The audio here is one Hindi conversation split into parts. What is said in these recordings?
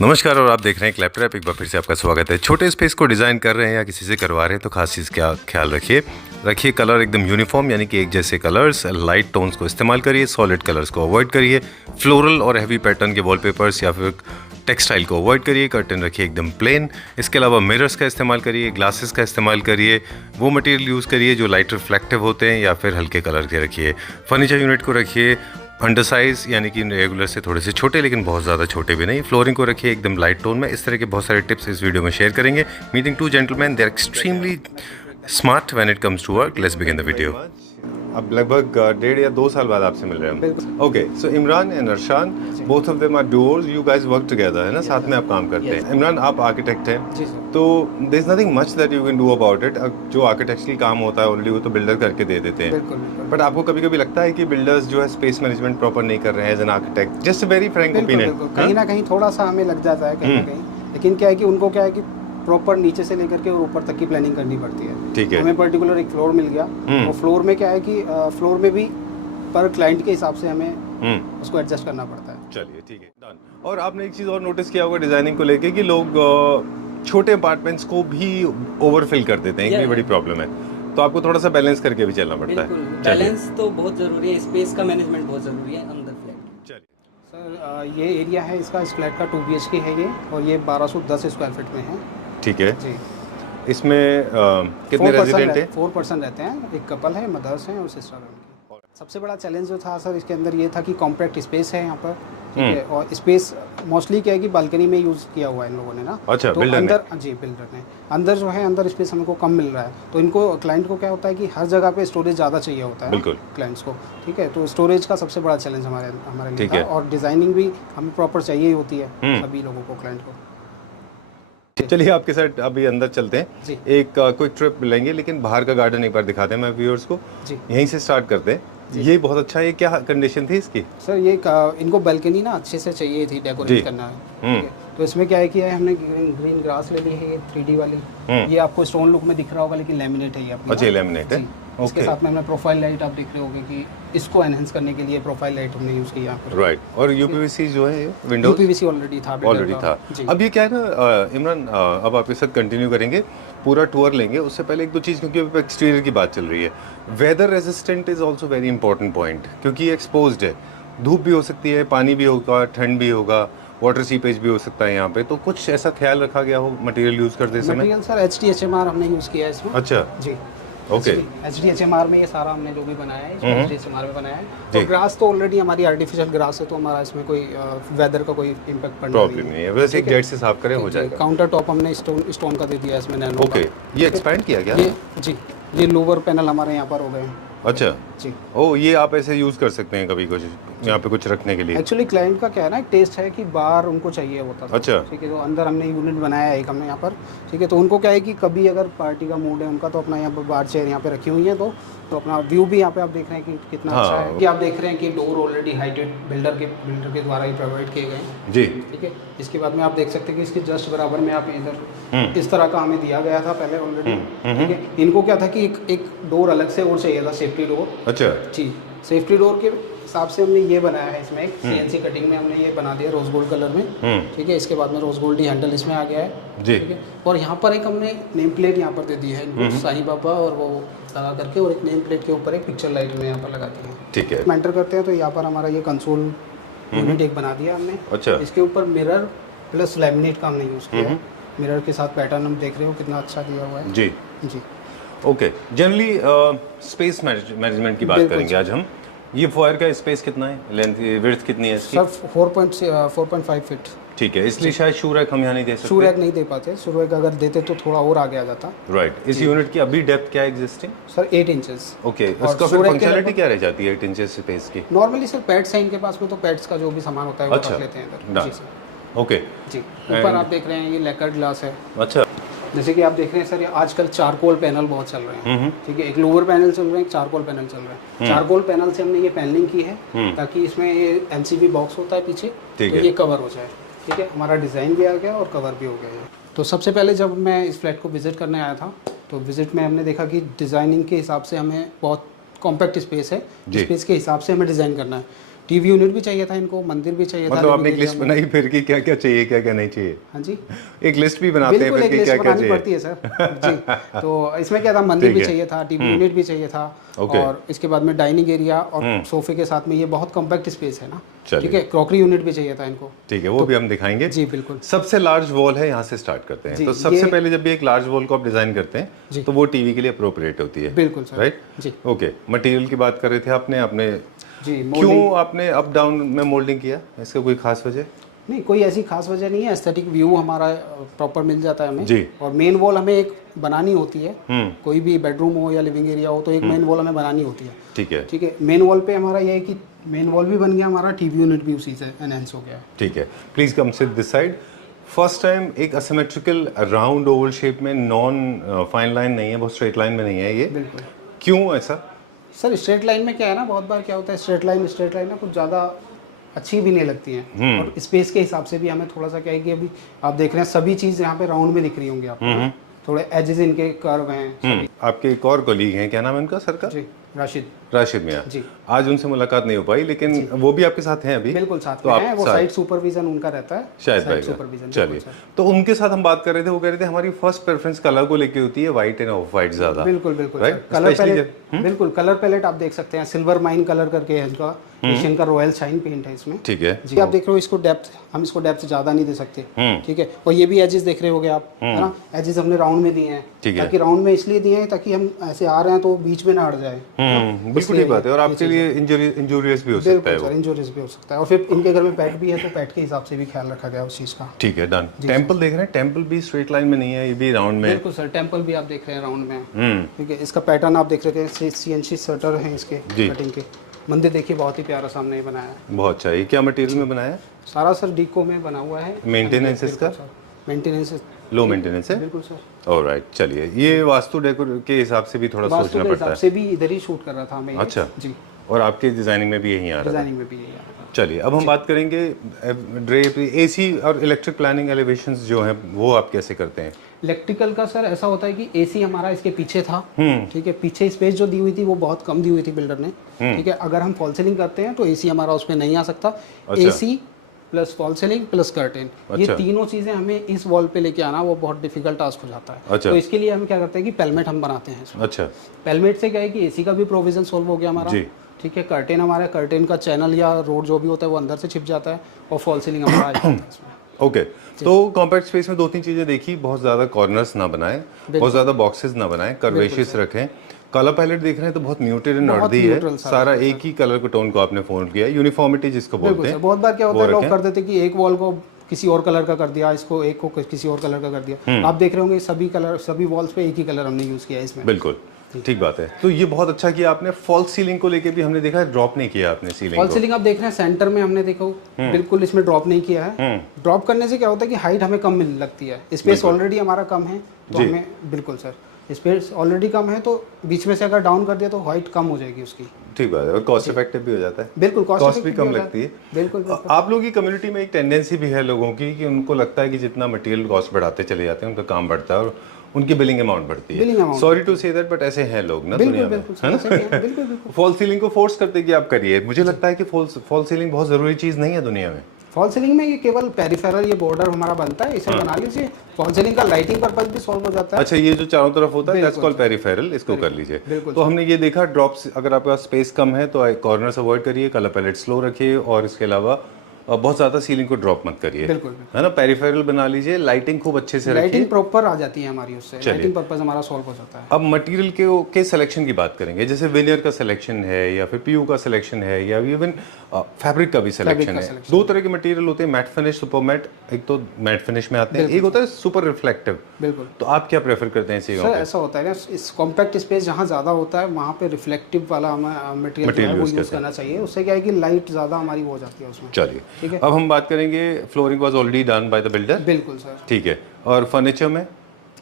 नमस्कार और आप देख रहे हैं क्लैपटॉप। एक बार फिर से आपका स्वागत है। छोटे स्पेस को डिज़ाइन कर रहे हैं या किसी से करवा रहे हैं तो खास चीज़ का ख्याल रखिए कलर एकदम यूनिफॉर्म यानी कि एक जैसे कलर्स, लाइट टोन्स को इस्तेमाल करिए, सॉलिड कलर्स को अवॉइड करिए, फ्लोरल और हैवी पैटर्न के वॉलपेपर्स या फिर टेक्सटाइल को अवॉइड करिए, कर्टन रखिए एकदम प्लेन। इसके अलावा मिरर्स का इस्तेमाल करिए, ग्लासेस का इस्तेमाल करिए, वो मटेरियल यूज़ करिए जो लाइट रिफ्लेक्टिव होते हैं या फिर हल्के कलर के रखिए। फर्नीचर यूनिट को रखिए अंडर साइज़ यानी कि रेगुलर से थोड़े से छोटे लेकिन बहुत ज़्यादा छोटे भी नहीं। फ्लोरिंग को रखिए एकदम लाइट टोन में। इस तरह के बहुत सारे टिप्स इस वीडियो में शेयर करेंगे। Meeting two gentleman, they are extremely smart when it comes to work. Let's begin the video. अब लगभग 1.5 या 2 साल बाद आपसे मिल रहे हैं। Okay, so Imran and Arshan, both of them are duos, you guys work together, है ना? साथ में आप काम करते हैं। इमरान, आप आर्किटेक्ट हैं, तो there is nothing much that you can do about it. जो आर्किटेक्चुरल काम होता है ऑलरेडी वो तो बिल्डर करके दे देते हैं। बट आपको कभी कभी लगता है कि बिल्डर्स जो है स्पेस मैनेजमेंट प्रॉपर नहीं कर रहे हैं as an architect? Just very frank opinion. कहीं ना कहीं थोड़ा सा हमें लग जाता है कहीं ना कहीं, लेकिन क्या है कि उनको क्या है कि प्रॉपर नीचे से लेकर के और ऊपर तक की प्लानिंग करनी पड़ती है। ठीक है। हमें पर्टिकुलर एक फ्लोर मिल गया, वो फ्लोर में क्या है कि फ्लोर में भी पर क्लाइंट के हिसाब से हमें उसको एडजस्ट करना पड़ता है। चलिए ठीक है, डन। और आपने एक चीज़ और नोटिस किया होगा डिजाइनिंग को लेके कि लोग छोटे अपार्टमेंट्स को भी ओवरफिल कर देते हैं। ये बड़ी प्रॉब्लम है, तो आपको थोड़ा सा बैलेंस करके भी चलना पड़ता है। बैलेंस तो बहुत ज़रूरी है, स्पेस का मैनेजमेंट बहुत ज़रूरी है अंदर फ्लैट। चलिए सर, ये एरिया है इसका, इस फ्लैट का 2 BHK है ये, और ये 1210 स्क्वायर फीट में है। ठीक है जी। इसमें कितने रेजिडेंट हैं? 4 पर्सन रहते हैं, एक कपल है, मदर्स हैं और सिस्टर है उनकी। सबसे बड़ा चैलेंज जो था सर इसके अंदर ये था कि कॉम्पैक्ट स्पेस है यहाँ पर, ठीक है, और स्पेस मोस्टली क्या है कि बालकनी में यूज़ किया हुआ है इन लोगों ने ना। अच्छा, तो बिल्डर अंदर जी बिल्डर ने अंदर जो है अंदर स्पेस हमको कम मिल रहा है, तो इनको क्लाइंट को क्या होता है कि हर जगह पे स्टोरेज ज़्यादा चाहिए होता है बिल्कुल क्लाइंट्स को, ठीक है। तो स्टोरेज का सबसे बड़ा चैलेंज हमारे लिए ठीक था, है। और डिज़ाइनिंग भी हमें प्रॉपर चाहिए ही होती है सभी लोगों को, क्लाइंट को। चलिए आपके साथ अभी अंदर चलते हैं। जी। एक क्विक ट्रिप लेंगे, लेकिन बाहर का गार्डन एक बार दिखाते हैं मैं व्यूअर्स को। जी। यहीं से स्टार्ट करते हैं। ये बहुत अच्छा है। क्या कंडीशन थी इसकी? सर ये इनको बालकनी ना अच्छे से चाहिए थी, जी। डेकोरेट करना है, ठीक है। तो इसमें क्या है किया है हमने, ग्रीन ग्रास ले ली है, ये 3D वाली। ये आपको स्टोन लुक में दिख रहा होगा लेकिन लैमिनेट है ये आपकी। अच्छा, लैमिनेट है। जी। इसके साथ में हमने प्रोफाइल लाइट, आप देख रहे होंगे कि इसको एनहेंस करने के लिए प्रोफाइल लाइट हमने यूज़ किया यहाँ पर। राइट। और यूपीवीसी जो है ये विंडोज यूपीवीसी ऑलरेडी था, ऑलरेडी था। अब ये क्या है ना इमरान, अब आपके साथ कंटिन्यू करेंगे, पूरा टूर लेंगे। उससे पहले एक दो चीज़, क्योंकि अभी एक्सटीरियर की बात चल रही है, weather resistant is also very important point, क्योंकि ये एक्सपोज्ड है। धूप भी हो सकती है, पानी भी होगा, ठंड भी होगा, वाटर सीपेज भी हो सकता है यहाँ पे। तो कुछ ऐसा ख्याल रखा गया हो मटेरियल यूज़ करते समय? मटेरियल सर HDHMR हमने यूज़ किया है इसमें। अच्छा, जी। ओके। HDHMR में ये सारा हमने जो भी बनाया है इसमें HDHMR में बनाया है। और ग्रास तो ऑलरेडी हमारी आर्टिफिशियल ग्रास है, तो हमारा इसमें कोई वेदर का कोई इम्पैक्ट पड़ने प्रॉब्लम नहीं है, वैसे एक जेट से साफ करें हो जाएगा। काउंटर टॉप हमने स्टोन का दे दिया इसमें, नैनो। ओके, ये एक्सपैंड किया गया? जी, ये लोअर पैनल हमारे यहाँ पर हो गए हैं। अच्छा जी। ओ, ये आप ऐसे यूज़ कर सकते हैं कभी कुछ यहाँ पे कुछ रखने के लिए? एक्चुअली क्लाइंट का क्या है ना, एक टेस्ट है कि बाहर उनको चाहिए होता था। अच्छा। ठीक है, तो अंदर हमने यूनिट बनाया है एक हमने यहाँ पर, ठीक है। तो उनको क्या है कि कभी अगर पार्टी का मूड है उनका, तो अपना यहाँ पर बाहर चेयर यहाँ पे रखी हुई है, तो अपना व्यू भी यहाँ पे आप देख रहे हैं कि कितना अच्छा है। कि आप देख रहे हैं कि डोर ऑलरेडी हाइटेड बिल्डर के द्वारा ही प्रोवाइड किए गए हैं। जी। ठीक है। इसके बाद में आप देख सकते हैं कि इसके जस्ट बराबर में आप इधर इस तरह का हमें दिया गया था पहले ऑलरेडी, ठीक है। इनको क्या था कि एक डोर अलग से और चाहिए था, सेफ्टी डोर। अच्छा जी, सेफ्टी डोर के हिसाब से हमने ये बनाया है इसमें, एक CNC कटिंग में हमने ये बना दिया रोज गोल्ड कलर में, ठीक है। इसके बाद में रोज गोल्ड ही हैंडल इसमें आ गया है जी। ठीक है। और यहाँ पर एक हमने नेम प्लेट यहाँ पर दे दी है इनको, साईं बाबा और वो लगा करके, और एक नेम प्लेट के ऊपर एक पिक्चर लाइट में यहाँ पर लगा दी है। ठीक है। एंटर करते हैं तो यहाँ पर हमारा ये कंसोल यूनिट एक बना दिया हमने। अच्छा। इसके ऊपर मिरर प्लस लैमिनेट का हमने यूज़ किया है। मिरर के साथ पैटर्न हम देख रहे हो कितना अच्छा दिया हुआ है। जी जी। ओके, जनरली स्पेस मैनेजमेंट की बात करेंगे आज हम। ये फॉयर का स्पेस कितना है, लेंथ विड्थ कितनी है इसकी? Sir 4.5 feet. ठीक है, इसलिए शायद शू रैक हम यहाँ नहीं दे सकते। शू रैक नहीं दे पाते, शू रैक अगर देते तो थोड़ा और आगे आ जाता। राइट। इस यूनिट की अभी डेप्थ क्या है एग्जिस्टिंग? Sir 8 inches. ओके, उसका फिर फंक्शनलिटी क्या रह जाती है 8 इंचेस स्पेस की? नॉर्मली सर पैड्स हैं इनके पास में, तो पैड्स का जो भी सामान होता है वो रख लेते हैं इधर। जी सर। ओके जी। ऊपर आप देख रहे हैं ये लैकर्ड ग्लास है। अच्छा। जैसे कि आप देख रहे हैं सर, ये आजकल चारकोल पैनल बहुत चल रहे हैं, ठीक है। एक लोअर पैनल चल रहे हैं, एक चारकोल पैनल चल रहे हैं। चारकोल पैनल से हमने ये पैनलिंग की है ताकि इसमें ये LCB बॉक्स होता है पीछे, तो ये कवर हो जाए, ठीक है। हमारा डिज़ाइन भी आ गया और कवर भी हो गया है। तो सबसे पहले जब मैं इस फ्लैट को विज़िट करने आया था, तो विज़िट में हमने देखा कि डिज़ाइनिंग के हिसाब से हमें बहुत कॉम्पैक्ट स्पेस है, स्पेस के हिसाब से हमें डिज़ाइन करना है। टीवी यूनिट भी चाहिए था इनको, मंदिर भी चाहिए था। मतलब आपने एक living लिस्ट area में। बनाई फिर कि क्या क्या चाहिए क्या क्या नहीं चाहिए? हाँ जी, एक लिस्ट भी बनाते हैं बिल्कुल फिर एक कि लिस्ट क्या क्या बनानी चाहिए? पड़ती है सर जी। तो इसमें क्या था, मंदिर ठीक भी है। चाहिए था, टीवी यूनिट भी चाहिए था, ओके। और इसके बाद में डाइनिंग एरिया और सोफे के साथ में ये बहुत कॉम्पैक्ट स्पेस है ना। चलिए। ठीक है, क्रॉकरी यूनिट भी चाहिए था इनको। ठीक है, वो भी हम दिखाएंगे। जी बिल्कुल सबसे लार्ज वॉल है, यहाँ से स्टार्ट करते हैं। जी, तो सबसे ये- पहले जब भी एक लार्ज वॉल को आप डिजाइन करते जी। हैं तो वो टीवी के लिए अप्रोप्रिएट होती है, बिल्कुल सर राइट? जी ओके, मटेरियल की बात कर रहे थे आपने अपने, जी। क्यों आपने अप डाउन में मोल्डिंग किया, इसका कोई खास वजह? नहीं, कोई ऐसी खास वजह नहीं है, एस्थेटिक व्यू हमारा प्रॉपर मिल जाता है हमें जी। और मेन वॉल हमें एक बनानी होती है। कोई भी बेडरूम हो या लिविंग एरिया हो तो एक मेन वॉल हमें बनानी होती है। ठीक है, ठीक है, मेन वॉल पे हमारा ये है कि मेन वॉल भी बन गया हमारा, टीवी यूनिट भी उसी से एनहेंस हो गया है। ठीक है। Please come sit this side. First time एक असिमेट्रिकल राउंड ओवल शेप में, नॉन फाइन लाइन नहीं है, बहुत स्ट्रेट लाइन में नहीं है ये, बिल्कुल क्यों ऐसा? सर, स्ट्रेट लाइन में क्या है ना, बहुत बार क्या होता है स्ट्रेट लाइन ना कुछ ज़्यादा अच्छी भी नहीं लगती हैं, और स्पेस के हिसाब से भी हमें थोड़ा सा क्या है कि अभी आप देख रहे हैं सभी चीज़ यहाँ पे राउंड में दिख रही होंगी आपको, थोड़े एजेस इनके कर्व हैं। आपके एक और कलीग हैं, क्या नाम है उनका सर का? जी, राशिद राशिद मियाँ। जी। आज उनसे मुलाकात नहीं हो पाई, लेकिन वो भी आपके साथ हैं अभी? बिल्कुल साथ तो में आप हैं, वो साथ- साइट सुपरविजन उनका रहता है, शायद साइट भाई सुपरविजन। चलिए, तो उनके साथ हम बात कर रहे थे, वो कह रहे थे हमारी फर्स्ट प्रेफरेंस कलर को लेके होती है, व्हाइट एंड ऑफ व्हाइट ज्यादा। बिल्कुल बिल्कुल Right? Sir. Colour Especially palette, बिल्कुल कलर पैलेट आप देख सकते हैं, सिल्वर माइन कलर करके है इनका, एशियन का रॉयल शाइन पेंट है इसमें। ठीक है जी, आप देख रहे हो इसको डेप्थ, हम इसको डेप्थ ज़्यादा नहीं दे सकते। ठीक है, और ये भी एजेस देख रहे होगे आप, है ना, एजेस हमने राउंड में दिए हैं, ठीक है। ताकि राउंड में इसलिए दिए हैं ताकि हम ऐसे आ रहे हैं तो बीच में ना अड़ जाए। बिल्कुल ठीक बात है, और आपके लिए इंजूरियस भी हो सकता है बिल्कुल वो। सर, इंजोरियस भी हो सकता है, और फिर इनके घर में पेट भी है तो पेट के हिसाब से भी ख्याल रखा गया उस चीज़ का। ठीक है, डन। टेंपल देख रहे हैं, टेंपल भी स्ट्रेट लाइन में नहीं है, ये भी राउंड में। बिल्कुल सर, टेम्पल भी आप देख रहे हैं राउंड में। ठीक है, इसका पैटर्न आप देख रहे हैं, CNC शटर हैं इसके जी। कटिंग के। मंदिर देखिए बहुत ही प्यारा सामने ये बनाया है, बहुत अच्छा। ये क्या मटेरियल में बनाया है? सारा सर डीको में बना हुआ है। मेंटेनेंस इसका मेंटेनेंस लो मेंटेनेंस है? बिल्कुल सर। ऑलराइट, चलिए, ये वास्तु डेकोर के हिसाब से भी थोड़ा वास्तु सोचना के पड़ता हिसाब है। से भी इधर ही शूट कर रहा था हमें ये। अच्छा। जी, और आपके डिजाइनिंग में भी यही आ रहा है? डिजाइनिंग में भी यही आ रहा था। चलिए, अब हम बात करेंगे ड्रेप, एसी और इलेक्ट्रिक प्लानिंग एलिवेशंस जो हैं वो आप कैसे करते हैं? इलेक्ट्रिकल का सर ऐसा होता है कि एसी हमारा इसके पीछे था। ठीक है, पीछे स्पेस जो दी हुई थी वो बहुत कम दी हुई थी बिल्डर ने। ठीक है, अगर हम फॉल सीलिंग करते हैं तो एसी हमारा उसमें नहीं आ सकता। अच्छा। AC plus fall ceiling plus curtain, ये अच्छा। तीनों चीजें हमें इस वॉल पे लेके आना वो बहुत डिफिकल्ट टास्क हो जाता है। अच्छा। तो इसके लिए हम क्या करते हैं कि पेलमेट हम बनाते हैं इसमें। अच्छा, पेलमेट से क्या है कि एसी का भी प्रोविजन सोल्व हो गया हमारा। जी। ठीक है, कर्टेन हमारा, कर्टेन का चैनल या रोड जो भी होता है वो अंदर से छिप जाता है, और फॉल सीलिंग हमारा आ जाता है इसमें। ओके। तो कॉम्पैक्ट स्पेस में दो तीन चीजें देखी, बहुत ज्यादा कॉर्नर्स ना बनाएं, बहुत ज्यादा बॉक्सेस ना बनाएं, कर्वेशियस रखें। कलर पैलेट देख रहे हैं तो बहुत म्यूटेड एंड बहुत नॉर्दी है, neutral सा सारा एक ही कलर को टोन को आपने फोल्ड किया है, यूनिफॉर्मिटी जिसको बोलते बिल्कुल सर, हैं। बहुत बार क्या होता वो है लोग रखें। कर देते हैं कि एक वॉल को किसी और कलर का कर दिया, इसको एक को किसी और कलर का कर दिया। आप देख रहे होंगे सभी कलर, सभी वॉल्स पे एक ही कलर हमने यूज किया है इसमें। बिल्कुल ठीक बात है। तो ये बहुत अच्छा किया आपने। फॉल्स सीलिंग को लेके भी हमने देखा, ड्रॉप नहीं किया आपने सीलिंग फॉल को। सीलिंग आप देख रहे हैं सेंटर में हमने देखो बिल्कुल इसमें ड्रॉप नहीं किया है। ड्रॉप करने से क्या होता है कि हाइट हमें कम मिलने लगती है, स्पेस ऑलरेडी हमारा कम है तो जी। हमें, बिल्कुल सर, स्पेस ऑलरेडी कम है तो बीच में से अगर डाउन कर दिया तो हाइट कम हो जाएगी उसकी। ठीक बात है, और कॉस्ट इफेक्टिव भी हो जाता है। बिल्कुल, कॉस्ट भी कम लगती है। बिल्कुल। आप लोगों की कम्युनिटी में एक टेंडेंसी भी है लोगों की कि उनको लगता है कि जितना मटेरियल कॉस्ट बढ़ाते चले जाते हैं उनका काम बढ़ता है और उनकी बिलिंग अमाउंट बढ़ती Billing है। amount। Sorry to say that, but ऐसे हैं लोग ना बिल्कुल दुनिया में, बिल्कुल है ना? सर, ऐसे भी हैं, बिल्कुल बिल्कुल। फॉल सीलिंग को फोर्स करते कि आप करिए, मुझे लगता है कि फॉल सीलिंग बहुत जरूरी चीज नहीं है दुनिया में। फॉल सीलिंग में ये केवल पेरिफेरल ये बॉर्डर हमारा बनता है, इसे बना लीजिए। फॉल सीलिंग का लाइटिंग पर्पज भी सॉल्व हो जाता है। अच्छा, ये जो चारों तरफ होता है दैट्स कॉल्ड पेरिफेरल, इसको कर लीजिए। बिल्कुल। तो हमने ये देखा, ड्रॉप्स, अगर आपके पास स्पेस कम है तो कॉर्नर्स अवॉइड करिए, कलर पैलेट स्लो रखिए, और इसके अलावा बहुत ज्यादा सीलिंग को ड्रॉप मत करिए, बिल्कुल। है ना? पेरिफेरल बना लीजिए, लाइटिंग खूब अच्छे से रखिए। लाइटिंग प्रॉपर आ जाती है हमारी उससे, लाइटिंग पर्पज हमारा सॉल्व हो जाता है। अब मटेरियल के सिलेक्शन की बात करेंगे, जैसे वेनियर का सिलेक्शन है या फिर पीयू का सिलेक्शन है या इवन फैब्रिक का भी सिलेक्शन है। दो तरह के मटेरियल होते हैं, मैट फिनिश, सुपर मैट। एक तो मैट फिनिश में आते हैं, एक होता है सुपर रिफ्लेक्टिव। बिल्कुल। तो आप क्या प्रेफर करते हैं इसी सर ऐसा होता है ना, इस कॉम्पैक्ट स्पेस जहाँ ज़्यादा होता है वहाँ पे रिफ्लेक्टिव वाला हमें मटेरियल वो यूज़ करना चाहिए, उससे क्या है कि लाइट ज़्यादा हमारी हो जाती है उसमें। चलिए, ठीक है। अब हम बात करेंगे, flooring was already done by the builder. बिल्कुल सर। ठीक है, और फर्नीचर में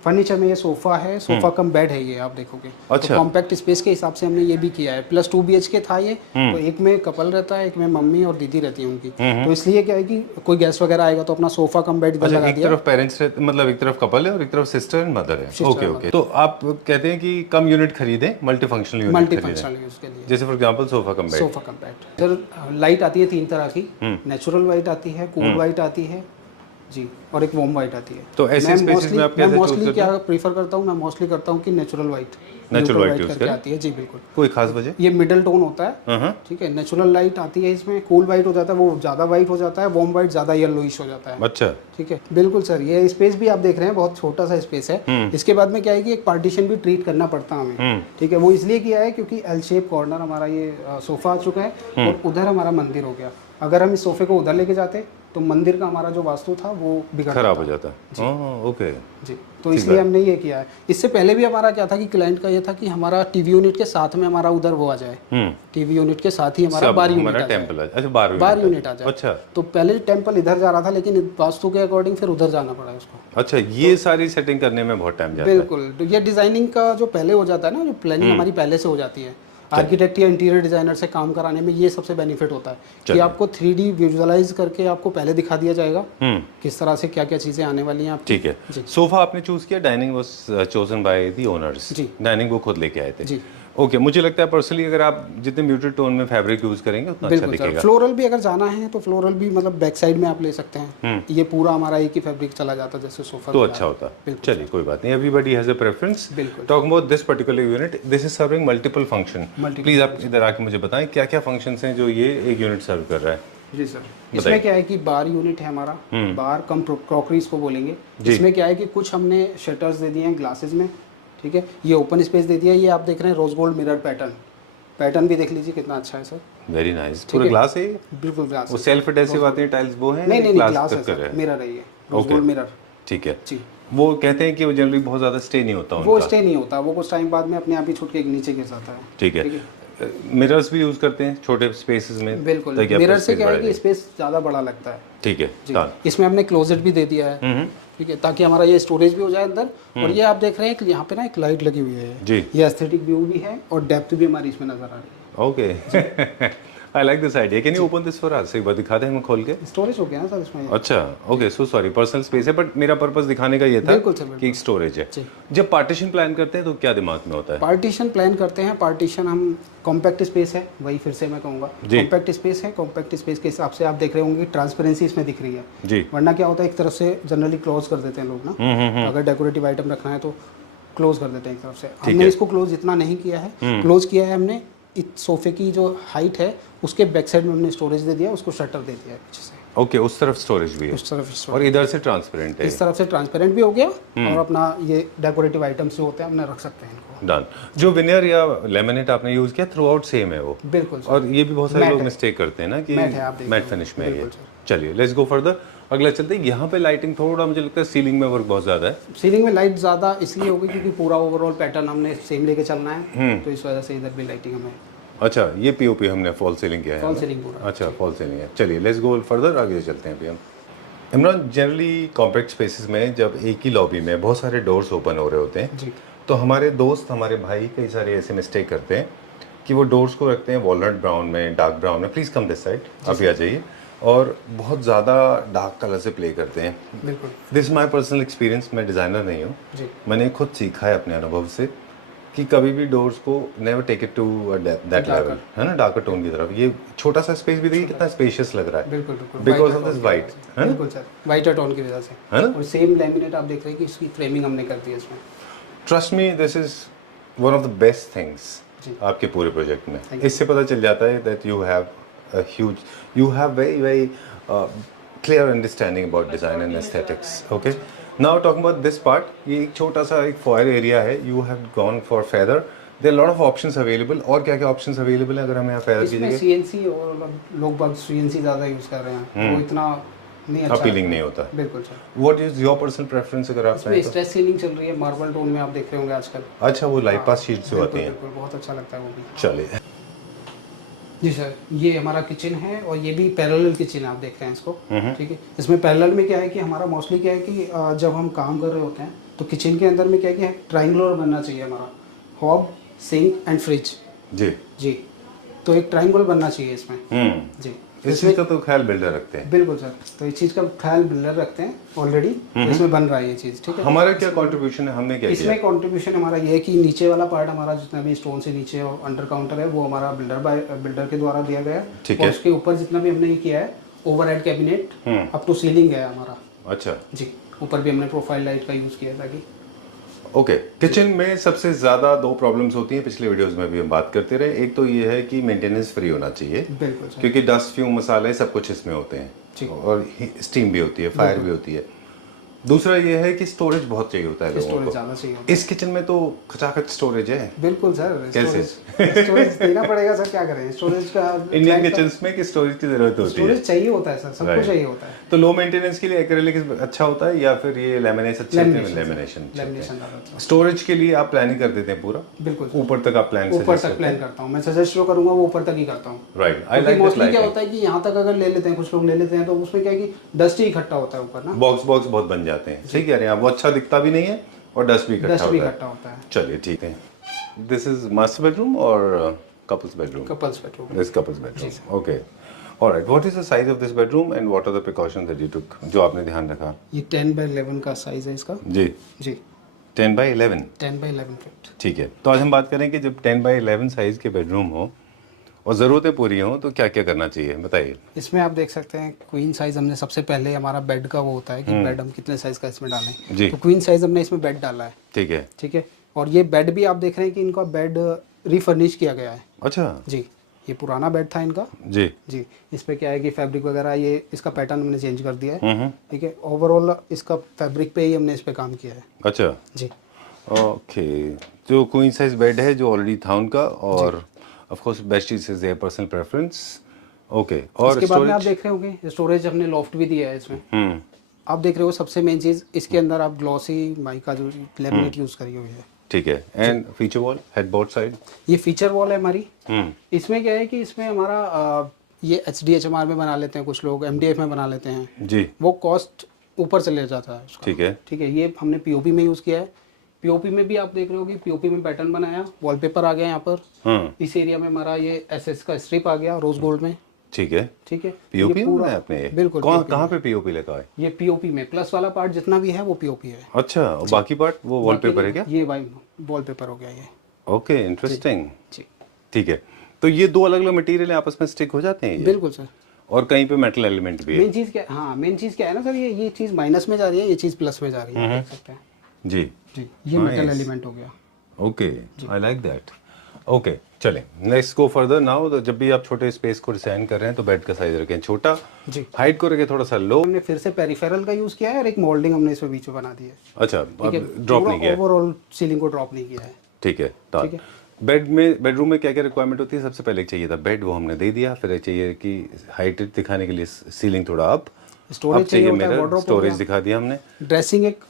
फर्नीचर में ये सोफा है, सोफा कम बेड है ये, आप देखोगे। अच्छा। तो कॉम्पैक्ट स्पेस के हिसाब से हमने ये भी किया है। प्लस 2 BHK था ये, तो एक में कपल रहता है, एक में मम्मी और दीदी रहती है उनकी। तो इसलिए क्या है कि कोई गेस्ट वगैरह आएगा तो अपना सोफा कम बेड इधर अच्छा, लगा एक दिया। तरफ पेरेंट्स मतलब एक तरफ कपल है और एक तरफ सिस्टर एंड मदर है। Okay okay. तो आप कहते हैं कि कम यूनिट खरीदें, मल्टी फंक्शनल यूनिट मल्टी खरीदें, फंक्शनल यूज के लिए। जैसे for example sofa cum bed. Sofa cum bed sir, light आती है 3 तरह की, नेचुरल वाइट आती है, कूल वाइट आती है जी, और एक वार्म वाइट आती है। तो ऐसे स्पेसेस में आप कैसे चूज मोस्टली करते क्या प्रीफर करता हूँ, मैं मोस्टली करता हूँ कि नेचुरल वाइट यूज करके आती है जी, बिल्कुल। कोई खास वजह? ये मिडिल टोन होता है, ठीक है। नेचुरल लाइट आती है इसमें, कूल वाइट हो जाता है, वो ज़्यादा वाइट हो जाता है, वार्म वाइट ज़्यादा येलोइश हो जाता है। अच्छा, ठीक है, बिल्कुल सर। ये स्पेस भी आप देख रहे हैं, बहुत छोटा सा स्पेस है। इसके बाद में क्या है कि एक पार्टीशन भी ट्रीट करना पड़ता है हमें, ठीक है। वो इसलिए किया है क्योंकि एल शेप कॉर्नर हमारा ये सोफा आ चुका है और उधर हमारा मंदिर हो गया। अगर हम इस सोफे को उधर लेके जाते तो मंदिर का हमारा जो वास्तु था वो बिगड़ खराब हो जाता है। ओके जी, तो इसलिए हमने ये किया है। इससे पहले भी हमारा क्या था कि क्लाइंट का ये था कि हमारा टीवी यूनिट के साथ में हमारा उधर वो आ जाए, टीवी यूनिट के साथ ही हमारा बार यूनिट आ जाए। अच्छा, बार यूनिट आ जाए। अच्छा, तो पहले टेम्पल इधर जा रहा था, लेकिन वास्तु के अकॉर्डिंग फिर उधर जाना पड़ा उसको। अच्छा, ये सारी सेटिंग करने में बहुत टाइम जाता है। बिल्कुल, तो ये डिजाइनिंग का जो पहले हो जाता है ना, जो प्लानिंग हमारी पहले से हो जाती है, आर्किटेक्ट या इंटीरियर डिजाइनर से काम कराने में ये सबसे बेनिफिट होता है कि आपको 3D विजुअलाइज करके आपको पहले दिखा दिया जाएगा किस तरह से क्या क्या चीजें आने वाली हैं आपकी। ठीक है। सोफा आपने चूज किया, dining was chosen by the owners. जी, डाइनिंग वो खुद लेके आए थे जी। ओके, मुझे लगता है पर्सनली अगर आप जितने म्यूटेड टोन में फैब्रिक यूज करेंगे उतना अच्छा दिखेगा। फ्लोरल भी अगर जाना है तो फ्लोरल भी मतलब बैक साइड में आप ले सकते हैं। ये पूरा हमारा एक ही फैब्रिक चला जाता है जैसे सोफा, तो अच्छा होता। चलिए कोई बात नहीं, everybody has a preference. Talking about this particular unit, this is serving multiple function. Please आप इधर आके मुझे बताएं क्या क्या फंक्शंस हैं जो ये एक यूनिट सर्व कर रहा है। जी सर, इसमें क्या है कि बार यूनिट है हमारा, बार कम क्रॉकरीज को बोलेंगे। इसमें क्या है कि कुछ हमने शटर्स दे दिए हैं ग्लासेस में, ठीक है। ये ओपन स्पेस दे दिया है। ये आप देख रहे हैं रोज गोल्ड मिरर पैटर्न भी देख लीजिए कितना अच्छा है सर। Very nice. पूरा ग्लास है? बिल्कुल ग्लास। वो सेल्फ एडहेसिव आते हैं टाइल्स वो हैं? नहीं, ग्लास है सर, मिरर है ये, रोज गोल्ड मिरर। ठीक है जी। वो कहते हैं कि वो जनरली बहुत ज्यादा स्टे नहीं होता उनका। वो स्टे नहीं होता, वो कुछ टाइम बाद में अपने आप ही छूट के नीचे गिर जाता है। ठीक है। मिरर्स भी यूज करते हैं छोटे स्पेसेस में? बिल्कुल, मिरर से क्या है कि स्पेस ज्यादा बड़ा लगता है। ठीक है। इसमें हमने क्लोजेट भी दे दिया है, ठीक है, ताकि हमारा ये स्टोरेज भी हो जाए अंदर। और ये आप देख रहे हैं कि यहाँ पे ना एक लाइट लगी हुई है जी, ये एस्थेटिक व्यू भी है और डेप्थ भी हमारी इसमें नजर आ रही है। Okay, I like this idea. Can you open this for us? एक बार दिखा दें हमें खोल के। स्टोरेज हो गया ना सर इसमें। अच्छा, okay, so sorry, personal space है, बट मेरा पर्पस दिखाने का ये था कि एक स्टोरेज है। जब पार्टीशन प्लान करते हैं तो क्या दिमाग में होता है? पार्टीशन प्लान करते हैं, पार्टीशन हम कॉम्पैक्ट स्पेस है, वही फिर से मैं कहूँगा कॉम्पैक्ट स्पेस है। कॉम्पैक्ट स्पेस के हिसाब से आप देख रहे होंगे ट्रांसपेरेंसी इसमें दिख रही है जी, वरना क्या होता है एक तरफ से जनरली क्लोज कर देते हैं लोग ना, अगर डेकोरेटिव आइटम रखना है तो क्लोज कर देते हैं एक तरफ से। हमने इसको क्लोज इतना नहीं किया है, क्लोज किया है हमने इस सोफे की जो हाइट है उसके बैक साइड में हमने स्टोरेज दे दिया, उसको शटर दे दिया है पीछे से। ओके, उस तरफ स्टोरेज भी है, उस तरफ और इधर से ट्रांसपेरेंट है। इस तरफ से ट्रांसपेरेंट भी हो गया और अपना ये डेकोरेटिव आइटम्स जो होते हैं हमने रख सकते हैं इनको। डन। जो विनियर या लेमिनेट आपने यूज किया थ्रू आउट सेम है वो? बिल्कुल। और ये भी बहुत सारे लोग मिस्टेक करते हैं ना कि मैट फिनिश में है ये। चलिए लेट्स गो फर्दर, अगला चलते हैं। यहाँ पे लाइटिंग थोड़ा मुझे लगता है सीलिंग में वर्क बहुत ज्यादा है। सीलिंग में लाइट ज्यादा इसलिए होगी क्योंकि पूरा ओवरऑल पैटर्न हमने सेम लेके चलना है, तो इस वजह से इधर भी लाइटिंग हमें। अच्छा, ये पीओपी हमने फॉल सीलिंग किया है? फॉल सीलिंग पूरा। अच्छा, फॉल सीलिंग है। चलिए लेट्स गो फर्दर, आगे चलते हैं अभी हम। इमरान, जनरली कॉम्पैक्ट स्पेसेस में जब एक ही लॉबी में बहुत सारे डोर्स ओपन हो रहे होते हैं जी, तो हमारे दोस्त, हमारे भाई कई सारे ऐसे मिस्टेक करते हैं कि वो डोर्स को रखते हैं वॉलनट ब्राउन में, डार्क ब्राउन में। प्लीज़ कम दिस साइड, अभी आ जाइए। और बहुत ज़्यादा डार्क कलर से प्ले करते हैं। बिल्कुल। दिस माई पर्सनल एक्सपीरियंस, मैं डिज़ाइनर नहीं हूँ, मैंने खुद सीखा है अपने अनुभव से कि कभी भी डोर्स को never take it to that level, है ना, डार्कर टोन की तरफ। ये छोटा सा स्पेस भी देखिए कितना स्पेशियस लग रहा है। बिल्कुल बिल्कुल, बिकॉज ऑफ दिस वाइट। बिल्कुल सर, वाइट टोन की वजह से, है ना। और सेम लैमिनेट आप देख रहे हैं कि इसकी फ्रेमिंग हमने कर दी है इसमें। Trust me, this is one of the best things आपके पूरे प्रोजेक्ट में। इससे पता चल जाता है that you have a huge, you have very very clear understanding about design and aesthetics. Okay, now talking about this part, ये एक छोटा सा एक फॉयर एरिया है। You have gone for feather, there lot of options available. और क्या क्या ऑप्शंस अवेलेबल है अगर हम यहाँ फेदर की जगह? सीएनसी, और लोग बाग सीएनसी ज़्यादा यूज़ कर रहे हैं, वो इतना नहीं अच्छा अपीलिंग नहीं होता। बिल्कुल sir. What is your personal preference अगर आप इसमें स्ट्रेस सीलिंग चल रही है, मार्बल टोन में आप देख रहे होंगे आजकल। अच्छा, वो लाइट पास शीट्स जो आती हैं, बिल्कुल, बहुत अच्छा लगता है वो भी। चलिए जी सर, ये हमारा किचन है और ये भी पैरेलल किचन है, आप देख रहे हैं इसको, ठीक है। इसमें पैरेलल में क्या है कि हमारा मोस्टली क्या है कि जब हम काम कर रहे होते हैं तो किचन के अंदर में क्या है ट्रायंगुलर बनना चाहिए हमारा, हॉब, सिंक एंड फ्रिज। जी जी, तो एक ट्रायंगुलर बनना चाहिए इसमें। जी, इस चीज़ का तो ख्याल बिल्डर रखते हैं। बिल्कुल सर, तो इस चीज़ का ख्याल बिल्डर रखते हैं ऑलरेडी, इसमें बन रहा है ये चीज़। ठीक है, हमारा क्या कंट्रीब्यूशन है, हमने क्या किया? इसमें कंट्रीब्यूशन हमारा ये है कि नीचे वाला पार्ट हमारा जितना भी स्टोन से नीचे और अंडर काउंटर है वो हमारा बिल्डर के द्वारा दिया गया है। ठीक और है। उसके ऊपर जितना भी हमने ये किया है overhead cabinet up to ceiling है हमारा। अच्छा, जी, ऊपर भी हमने प्रोफाइल लाइट का यूज़ किया है ताकि। ओके। किचन में सबसे ज़्यादा 2 प्रॉब्लम्स होती हैं, पिछले वीडियोस में भी हम बात करते रहे। एक तो ये है कि मेंटेनेंस फ्री होना चाहिए, बिल्कुल सर। क्योंकि डस्ट, फ्यूम, मसाले सब कुछ इसमें होते हैं और स्टीम भी होती है, फायर भी होती है। दूसरा ये है कि स्टोरेज बहुत चाहिए होता है लोगों स्टोरेज को। ज़्यादा चाहिए होता इस किचन में तो खचाखच स्टोरेज है। बिल्कुल सर, कैसे? स्टोरेज देना पड़ेगा सर, क्या करें स्टोरेज का। इंडियन किचन्स में कि स्टोरेज की जरूरत होती है। स्टोरेज चाहिए होता है सर, सबको चाहिए होता है। तो लो मेंटेनेंस के लिए एक्रेलिक अच्छा होता है या फिर ये लैमिनेशन अच्छे होते हैं? लेमिनेशन स्टोरेज के लिए आप प्लानिंग कर देते हैं पूरा? बिल्कुल, ऊपर तक आप प्लान ऊपर तक प्लान करता हूँ मैं, सजेस्ट जो करूँगा वो ऊपर तक ही करता हूँ। राइट, आई लाइक मोस्टली क्या होता है कि यहाँ तक अगर ले लेते हैं, कुछ लोग ले लेते हैं तो उसमें क्या है कि डस्ट ही इकट्ठा होता है ऊपर ना, बॉक्स बहुत बन जाते हैं। सही कह रहे हैं आप, वो अच्छा दिखता भी नहीं है और डस्ट भी इकट्ठा होता है। चलिए ठीक है। दिस इज मास्टर बेडरूम और couples bedroom? Couples bedroom. This couples bedroom, okay. Alright, what is the size of this bedroom and what are the precautions that you took, जो आपने ध्यान रखा? ये 10x11 का साइज है इसका। जी जी, 10x11। 10x11 feet. ठीक है, तो आज हम बात करें कि जब 10x11 साइज के बेडरूम हो और ज़रूरतें पूरी हों तो क्या क्या करना चाहिए, बताइए। इसमें आप देख सकते हैं क्वीन साइज हमने सबसे पहले, हमारा बेड का वो होता है कि बेड हम कितने साइज का इसमें डालें। जी। तो क्वीन साइज हमने इसमें बेड डाला है। ठीक है। ठीक है, और ये बेड भी आप देख रहे हैं कि इनका बेड रिफर्निश किया गया है। अच्छा जी, ये पुराना बेड था इनका। जी जी, इस पे क्या है कि फैब्रिक वगैरह ये इसका पैटर्न हमने चेंज कर दिया है। ठीक है, ओवरऑल इसका फैब्रिक पे ही हमने इस पे काम किया है। अच्छा, जी, ओके। जो क्वीन साइज बेड है जो ऑलरेडी था उनका, और ऑफ कोर्स बेस्ट चीज is their personal preference. Okay, और इसके बाद में आप देख रहे होंगे स्टोरेज हमने लॉफ्ट भी दिया है इसमें। आप देख रहे हो सबसे मेन चीज इसके अंदर आप ग्लॉसी माइका जो लेमिनेट यूज करी हुई है। ठीक है, and feature wall, headboard side, ये फीचर वॉल है हमारी। इसमें क्या है कि इसमें हमारा ये HDHMR में बना लेते हैं कुछ लोग, MDF में बना लेते हैं जी, वो कॉस्ट ऊपर चले जाता है उसका। ठीक है। ठीक है, ये हमने POP में यूज़ किया है। POP में भी आप देख रहे हो कि POP में पैटर्न बनाया, वॉलपेपर आ गया यहाँ पर। इस एरिया में हमारा ये SS का स्ट्रिप आ गया रोज गोल्ड में। ठीक है, ठीक है, पीओपी ये में पूरा- बनाया आपने ये? बिल्कुल। कहाँ पे पीओपी लगा है? ये POP में प्लस वाला पार्ट जितना भी है वो POP है। अच्छा, और बाकी पार्ट वो वॉलपेपर है क्या? ये वॉलपेपर हो गया ये। Okay, interesting. जी, ठीक है, तो ये 2 अलग अलग मटेरियल आपस में स्टिक हो जाते हैं ये? बिल्कुल सर। और कहीं पे मेटल एलिमेंट भी है? मेन चीज़ क्या, हाँ मेन चीज़ क्या है ना सर, ये चीज़ माइनस में जा रही है, ये चीज़ प्लस में जा रही है, आप देख सकते हैं। जी जी, ये मेटल एलिमेंट हो गया। Okay, I like that. Okay, चलें नेक्स्ट गो फर्दर नाउ। तो जब भी आप छोटे स्पेस को डिजाइन कर रहे हैं तो बेड का साइज रखें छोटा, जी, हाइट को रखें थोड़ा सा लो। हमने फिर से पेरिफेरल का यूज़ किया है और एक मोल्डिंग हमने इसमें बीच में बना दी है। अच्छा, अब ड्रॉप नहीं किया है? ओवरऑल सीलिंग को ड्रॉप नहीं किया है। ठीक है। बेडरूम में क्या क्या रिक्वायरमेंट होती है? सबसे पहले एक चाहिए था बेड, वो हमने दे दिया। फिर एक चाहिए कि हाइट दिखाने के लिए सीलिंग थोड़ा अप, स्टोरेज चाहिए होता है, मिरर, वार्डरोब स्टोरेज दिखा दिया हमने। ड्रेसिंग एक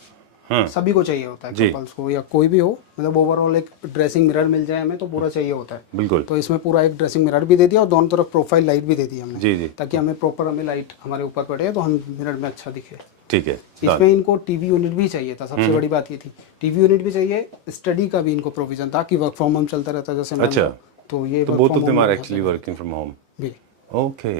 सभी को चाहिए होता है, कपल्स को या कोई भी हो, मतलब ओवरऑल एक ड्रेसिंग मिरर मिल जाए हमें तो पूरा चाहिए होता है। बिल्कुल। तो इसमें पूरा एक ड्रेसिंग मिरर भी दे दिया और दोनों तरफ प्रोफाइल लाइट भी दे दी हमने। जी जी, ताकि हमें प्रॉपर हमें लाइट हमारे ऊपर पड़े तो हम मिरर में अच्छा दिखे। ठीक है। इसमें इनको टीवी यूनिट भी चाहिए था, सबसे बड़ी बात ये थी टीवी यूनिट भी चाहिए, स्टडी का भी इनको प्रोविजन था कि वर्क फ्रॉम होम चलता रहता है जैसे। अच्छा, तो ये both of them are actually working from home. भी। ओके,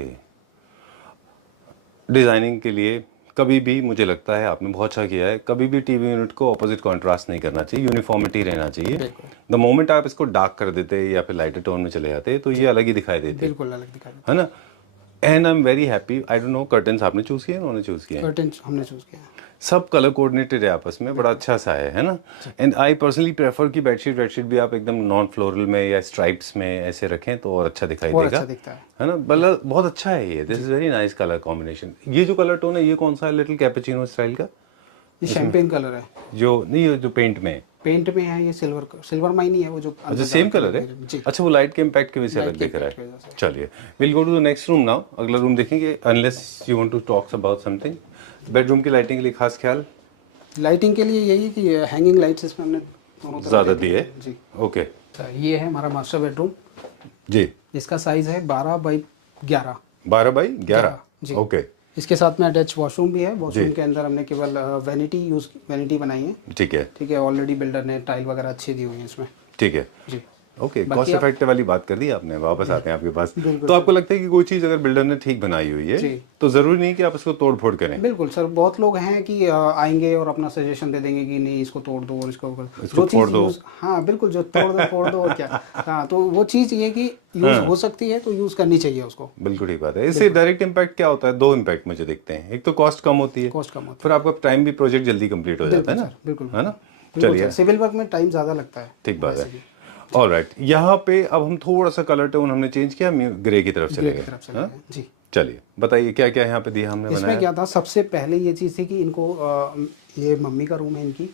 डिजाइनिंग के लिए कभी भी मुझे लगता है आपने बहुत अच्छा किया है, कभी भी टीवी यूनिट को ऑपोजिट कॉन्ट्रास्ट नहीं करना चाहिए, यूनिफॉर्मिटी रहना चाहिए। द मोमेंट आप इसको डार्क कर देते या फिर लाइटर टोन में चले जाते तो ये अलग ही दिखाई देती, बिल्कुल अलग दिखाई है ना। And I am very happy. I don't know, curtains आपने चूज किए, उन्होंने चूज किए? कर्टन्स हमने चूज किया। सब कलर कोऑर्डिनेटेड है आपस में, बड़ा अच्छा सा है ना। एंड आई पर्सनली प्रेफर कि बेडशीट भी आप एकदम नॉन फ्लोरल में या स्ट्राइप्स में ऐसे रखें तो और अच्छा दिखाई देगा, अच्छा दिखता है ना। मतलब बहुत अच्छा है ये, this is very nice colour combination. ये जो कलर टोन है ये कौन सा है? लिटिल कैपेचिनो स्टाइल का? ये शैंपेन कलर है जो नहीं, ये जो पेंट में है ये सिल्वर माइन ही है वो जो। अच्छा, सेम कलर है जी। अच्छा, वो लाइट के इम्पैक्ट की वजह से अलग दिख रहा है। चलिए, will go to the next room now. अगला रूम देखेंगे, unless you want to talk about something. Bedroom की लाइटिंग के लिए खास ख्याल? लाइटिंग के लिए यही कि हैंगिंग लाइट्स इसमें हमने दोनों तरफ ज़्यादा दी है। जी, ओके। ये है हमारा मास्टर बेडरूम जी, इसका साइज है 12 बाई 11। 12 बाई 11। जी। ओके, इसके साथ में अटैच वॉशरूम भी है। वॉशरूम के अंदर हमने केवल वैनिटी बनाई है। ठीक है, ठीक है, ऑलरेडी बिल्डर ने टाइल वगैरह अच्छी दी हुई है इसमें। ठीक है, जी। ओके। कॉस्ट इफेक्टिव वाली बात कर दी आपने, वापस आते हैं आपके पास। तो आपको लगता है कि कोई चीज़ अगर बिल्डर ने ठीक बनाई हुई है तो ज़रूरी नहीं कि आप उसको तोड़ फोड़ करें? बिल्कुल सर, बहुत लोग हैं कि आएंगे और अपना सजेशन दे देंगे कि नहीं इसको तोड़ दो और इसको फोड़ दो। हाँ बिल्कुल, जो तोड़ दो फोड़ दो और क्या। हाँ, तो वो चीज़ ये कि यूज़ हो सकती है तो यूज़ करनी चाहिए उसको। बिल्कुल ठीक बात है। इससे डायरेक्ट इम्पैक्ट क्या होता है? दो इम्पैक्ट मुझे दिखते हैं। एक तो कॉस्ट कम होती है, कॉस्ट कम होती फिर आपका टाइम भी, प्रोजेक्ट जल्दी कंप्लीट हो जाता है ना? बिल्कुल, है ना? चलिए, सिविल वर्क में टाइम ज़्यादा लगता है। ठीक बात है। ऑलराइट, यहाँ पे अब हम थोड़ा सा कलर टोन हमने चेंज किया, ग्रे की तरफ चले गए। जी, चलिए बताइए क्या क्या यहाँ पे दिया हमने इसमें बनाया? क्या था, सबसे पहले ये चीज़ थी कि इनको ये मम्मी का रूम है इनकी।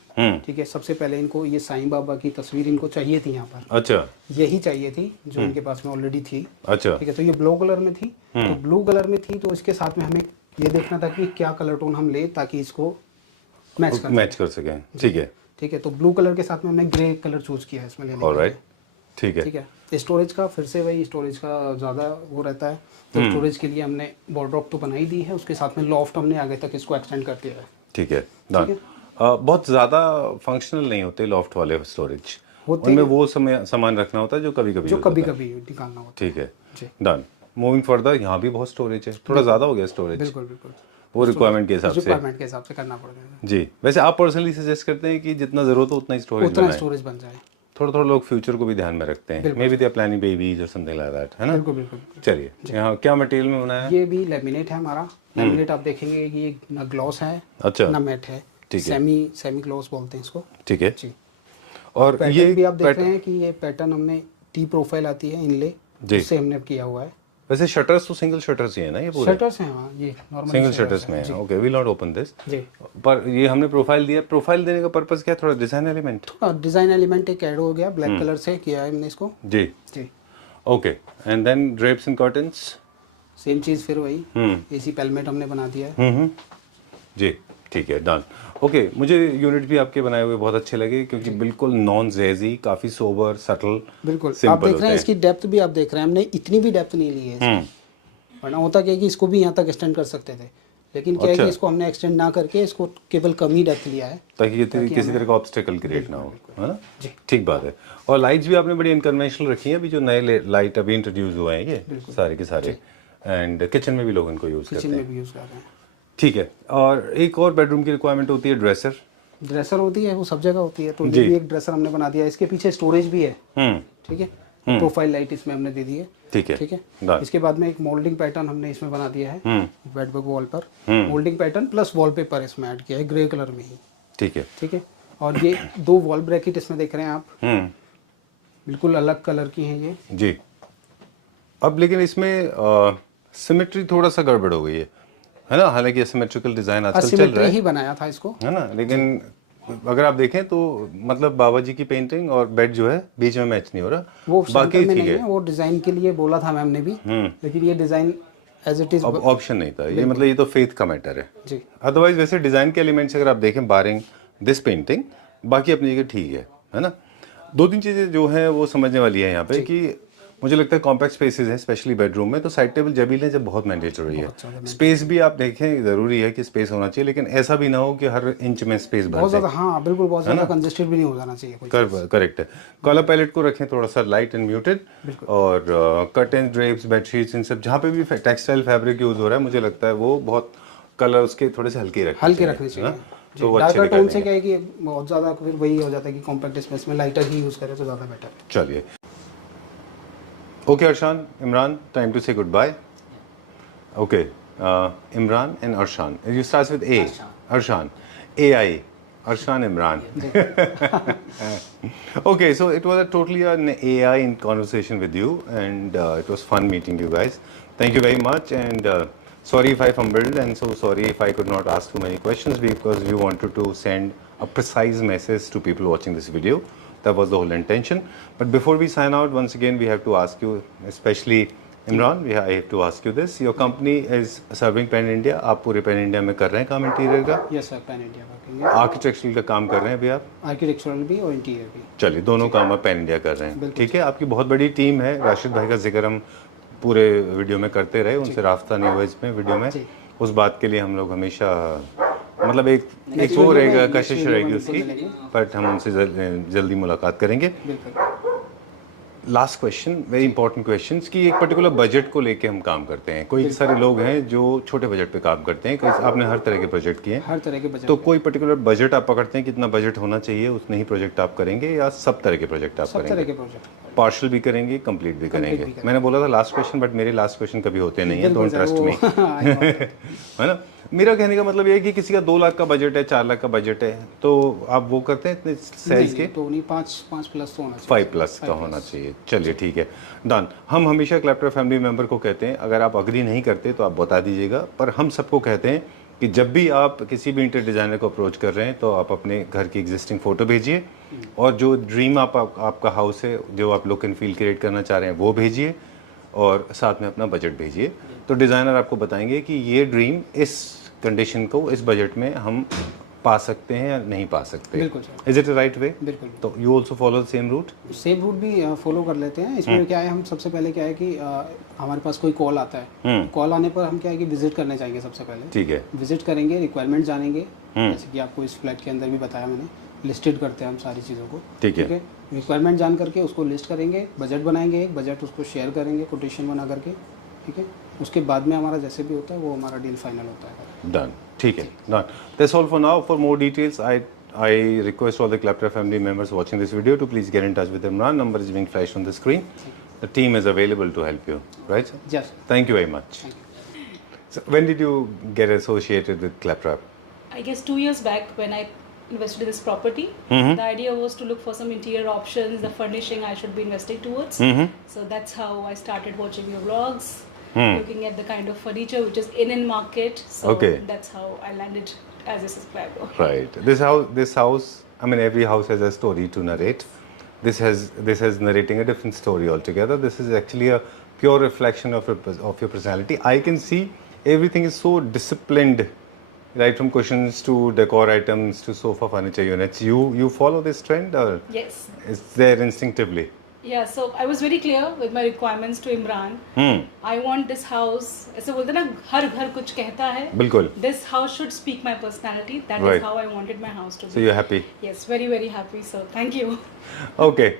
ठीक है, सबसे पहले इनको ये साईं बाबा की तस्वीर इनको चाहिए थी यहाँ पर। अच्छा, यही चाहिए थी जो इनके पास में ऑलरेडी थी। अच्छा, ठीक है, तो ये ब्लू कलर में थी। तो ब्लू कलर में थी तो इसके साथ में हमें ये देखना था कि क्या कलर टोन हम ले ताकि इसको मैच कर सकें। ठीक है, ठीक है, तो ब्लू कलर के साथ में हमने ग्रे कलर चूज किया है इसमें लेने के लिए। ऑलराइट, ठीक है, ठीक है। स्टोरेज का फिर से वही, स्टोरेज का ज़्यादा वो रहता है तो स्टोरेज के लिए हमने वॉर्डरोब तो बनाई दी है, उसके साथ में लॉफ्ट हमने आगे तक इसको एक्सटेंड कर दिया है। ठीक है, डन। बहुत ज़्यादा फंक्शनल नहीं होते लॉफ्ट वाले स्टोरेज, उनमें वो सामान रखना होता है जो कभी कभी निकालना होता है। ठीक है, डन। मूविंग फर्दर, यहाँ भी बहुत स्टोरेज है, थोड़ा ज़्यादा हो गया स्टोरेज। बिल्कुल बिल्कुल, वो रिक्वायरमेंट के हिसाब से करना पड़ेगा। जी। वैसे आप पर्सनली सजेस्ट करते हैं कि जितना ज़रूरत हो उतना ही स्टोरेज बन जाए। थोड़ा लोग फ्यूचर को भी ध्यान में रखते हैं, maybe they are planning babies और समथिंग लाइक दैट, है ना? बिल्कुल। चलिए, यहाँ क्या मटेरियल में बनाया है? ये भी लेमिनेट है हमारा। लेमिनेट आप देखेंगे कि ये ना ग्लॉस है, अच्छा, ना मैट है। ठीक है, सेमी ग्लॉस बोलते हैं इसको। ठीक है जी। और ये भी आप देख रहे हैं कि ये पैटर्न हमने टी प्रोफाइल आती है इनले, उससे हमने किया हुआ है। वैसे शटर्स तो सिंगल शटर्स ही है ना? ये पूरे शटर्स हैं। हाँ, ये नॉर्मल सिंगल शटर्स में है। Okay, we not open this जी। पर ये हमने प्रोफाइल दिया। प्रोफाइल देने का पर्पस क्या है? थोड़ा डिजाइन एलिमेंट, डिजाइन एलिमेंट एक ऐड हो गया, ब्लैक कलर से किया है हमने इसको। जी जी। Okay, and then drapes and curtains, same चीज फिर वही एसी पेलमेट हमने बना दिया है। जी, ठीक है, डन। ओके, मुझे यूनिट भी आपके बनाए हुए बहुत अच्छे लगे क्योंकि बिल्कुल नॉन ज़ेजी, काफ़ी सोबर, सटल, बिल्कुल। आप देख रहे हैं इसकी डेप्थ भी, आप देख रहे हैं हमने इतनी भी डेप्थ नहीं ली है, वरना होता क्या है कि इसको भी यहाँ तक एक्सटेंड कर सकते थे, लेकिन क्या है कि इसको हमने एक्सटेंड ना करके इसको केवल कम ही डेप्थ लिया है ताकि किसी तरह का ऑब्स्टेकल क्रिएट ना हो, है ना? ठीक बात है। और लाइट्स भी आपने बड़ी अनकन्वेंशनल रखी हैं, अभी जो नए लाइट अभी इंट्रोड्यूस हुए हैं ये सारे के सारे, एंड किचन में भी लोग इनको यूज़ करते हैं। ठीक है। और एक और बेडरूम की रिक्वायरमेंट होती है ड्रेसर होती है, वो सब जगह होती है, तो ये भी एक ड्रेसर हमने बना दिया। इसके पीछे स्टोरेज भी है। ठीक है, प्रोफाइल लाइट इसमें हमने दे दी है। ठीक है। इसके बाद में एक मोल्डिंग पैटर्न हमने इसमें बना दिया है बेडबग वॉल पर। मोल्डिंग पैटर्न प्लस वॉलपेपर इसमें ऐड किया है ग्रे कलर में ही। ठीक है। और ये 2 वॉल ब्रैकेट इसमें देख रहे हैं आप, बिल्कुल अलग कलर की हैं ये। जी। अब लेकिन इसमें सिमेट्री थोड़ा सा गड़बड़ हो गई है ना? हालांकि सिमेट्रिकल डिजाइन आजकल चल रहा है, ही बनाया था इसको, है ना? लेकिन अगर आप देखें तो मतलब बाबा जी की पेंटिंग और बेड जो है बीच में मैच नहीं हो रहा, वो बाकी ठीक है। वो डिजाइन के लिए बोला था मैम ने भी, लेकिन ये design as it is option नहीं था ये, मतलब ये तो फेथ का मैटर है जी। अदरवाइज वैसे डिजाइन के एलिमेंट्स अगर आप देखें बारिंग दिस पेंटिंग, बाकी अपनी जगह ठीक है ना? 2-3 चीजें जो है वो समझने वाली है यहाँ पे कि मुझे लगता है कॉम्पैक्ट स्पेसेस हैं स्पेशली बेडरूम में, तो साइड टेबल जब भी लें जब बहुत मैंडेटरी है। स्पेस भी आप देखें ज़रूरी है कि स्पेस होना चाहिए, लेकिन ऐसा भी ना हो कि हर इंच में स्पेस भर बहुत ज़्यादा, हाँ बिल्कुल, बहुत ज़्यादा कंजेस्टेड भी नहीं हो जाना चाहिए। करेक्ट है। कलर पैलेट को रखें थोड़ा सा लाइट एंड म्यूटेड, और कर्टेन, ड्रेप्स, बेडशीट्स, इन सब जहाँ पे भी टेक्सटाइल फैब्रिक यूज हो रहा है मुझे लगता है वो बहुत कलर उसके थोड़े से हल्के रखने चाहिए। तो डार्कर टोन से क्या है कि बहुत ज़्यादा फिर वही हो जाता है कि कॉम्पैक्ट स्पेस में लाइटर ही यूज़ करें तो ज़्यादा बेटर है। चलिए, okay, Arshan, Imran, time to say goodbye. Okay, Imran and Arshan. You start with A. Arshan. AI. Arshan Imran. Okay, so it was totally an AI in conversation with you, and it was fun meeting you guys. Thank you very much, and sorry if I fumbled, and so sorry if I could not ask too many questions because we wanted to send a precise message to people watching this video. That was the whole intention. But before we sign out, once again, we have to ask you, especially Imran, I have to ask you this. Your company is serving Pan India. आप पूरे Pan India में कर रहे हैं काम इंटीरियर का? Yes sir, Pan India working. Architectural का काम कर रहे हैं अभी आप? आर्किटेक्चरल भी और इंटीरियर भी। चलिए, दोनों काम आप Pan India कर रहे हैं, ठीक है? आपकी बहुत बड़ी टीम है। राशिद भाई का जिक्र हम पूरे वीडियो में करते रहे, उनसे रास्ता नहीं हुआ इसमें वीडियो में, उस बात के लिए हम लोग हमेशा मतलब एक वो रहेगा, कशिश रहेगी उसकी, बट हम उनसे जल्दी मुलाकात करेंगे। बिल्कुल। Last question, very important question, कि एक पर्टिकुलर बजट को लेके हम काम करते हैं। कोई सारे लोग हैं जो छोटे बजट पे काम करते हैं, आपने हर तरह के प्रोजेक्ट किए हैं, हर तरह के बजट तो कोई पर्टिकुलर बजट आप पकड़ते हैं, कितना बजट होना चाहिए, उतने ही प्रोजेक्ट आप करेंगे, या सब तरह के प्रोजेक्ट आप सब तरह करेंगे? के प्रोजेक्ट पार्शल भी करेंगे, कंप्लीट भी करेंगे। मैंने बोला था लास्ट क्वेश्चन, बट मेरे लास्ट क्वेश्चन कभी होते नहीं है, डोंट ट्रस्ट मी। है ना? मेरा कहने का मतलब ये है कि किसी का 2 लाख का बजट है, 4 लाख का बजट है, तो आप वो करते हैं इतने साइज के? तो नहीं, 5 प्लस तो होना चाहिए। 5 प्लस का होना चाहिए। चलिए ठीक है, डन। हम हमेशा क्लैप्टर फैमिली मेंबर को कहते हैं, अगर आप अग्री नहीं करते तो आप बता दीजिएगा, पर हम सबको कहते हैं कि जब भी आप किसी भी इंटीरियर डिज़ाइनर को अप्रोच कर रहे हैं तो आप अपने घर की एग्जिस्टिंग फ़ोटो भेजिए, और जो ड्रीम आपका हाउस है, जो आप लुक एंड फील क्रिएट करना चाह रहे हैं वो भेजिए, और साथ में अपना बजट भेजिए। तो डिज़ाइनर आपको बताएंगे कि ये ड्रीम इस कंडीशन को इस बजट में हम पा सकते हैं या नहीं पा सकते। बिल्कुल sir. Is it right way? बिल्कुल। तो you also follow the same route? Same route भी फॉलो कर लेते हैं। इसमें क्या है, हम सबसे पहले क्या है कि हमारे पास कोई कॉल आता है, कॉल आने पर हम क्या है कि विजिट करने जाएंगे सबसे पहले। ठीक है। विजिट करेंगे, रिक्वायरमेंट जानेंगे, जैसे कि आपको इस फ्लैट के अंदर भी बताया मैंने, लिस्टेड करते हैं हम सारी चीज़ों को। ठीक है। रिक्वायरमेंट जान करके उसको लिस्ट करेंगे, बजट बनाएंगे, एक बजट उसको शेयर करेंगे कोटेशन बना करके, ठीक है। उसके बाद में हमारा जैसे भी होता है वो हमारा डील फाइनल होता है। डन, ठीक है, done. That's all for now. For more details I request all the Clapter family members watching this video to please get in touch with Imran. Number is being flashed on the screen. The team is available to help you, right? Yes. Thank you very much. So when did you get associated with Claptrap? I guess 2 years back when I invested in this property. The idea was to look for some interior options, the furnishing I should be investing towards. So that's how I started watching your vlogs, looking at the kind of furniture which is in market. So Okay. that's how I landed as a subscriber. Right. This house. I mean, every house has a story to narrate. This has narrating a different story altogether. This is actually a pure reflection of your personality. I can see everything is so disciplined, right from cushions to decor items to sofa furniture units. You follow this trend, or Yes. it's there instinctively? Yeah, so I was very clear with my requirements to Imran. I want this house. ऐसे बोलते ना, हर घर कुछ कहता है. बिल्कुल. This house should speak my personality. That Right. is how I wanted my house to be. So you're happy? Yes, very very happy. So thank you. Okay.